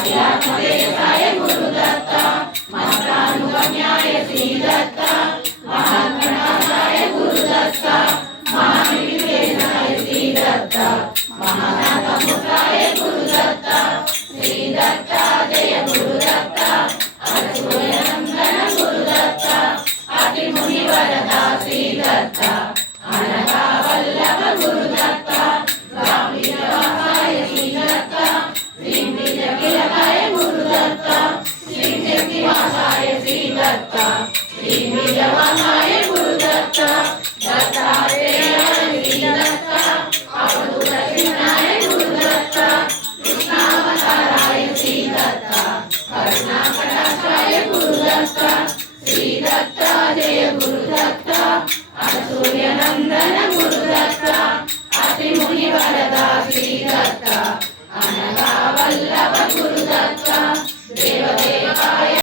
अध्यात्मदेशाय Gurudatt मंत्रानुगम्याय Shridatt महागणाधाय Gurudatt महानिकेतनाय Shridatt महानाथमुद्राय Gurudatt Shridatt Jai Gurudatt असूर्यनंदन Gurudatt अतिमुनिवरदा Shridatt अनघावल्लभ Gurudatt गांभीर्यवाहाय Shridatt श्रीविजयकिलकाय Gurudatt श्रीशक्तिवासाय Shridatt श्रीविजयवाहाय Gurudatt दत्तात्रेयाय Shridatt अवधूतकृष्णाय Gurudatt कृष्णावताराय Shridatt करुणाकटाक्षाय Gurudatt Shridatt Jai Gurudatt असूर्यनंदन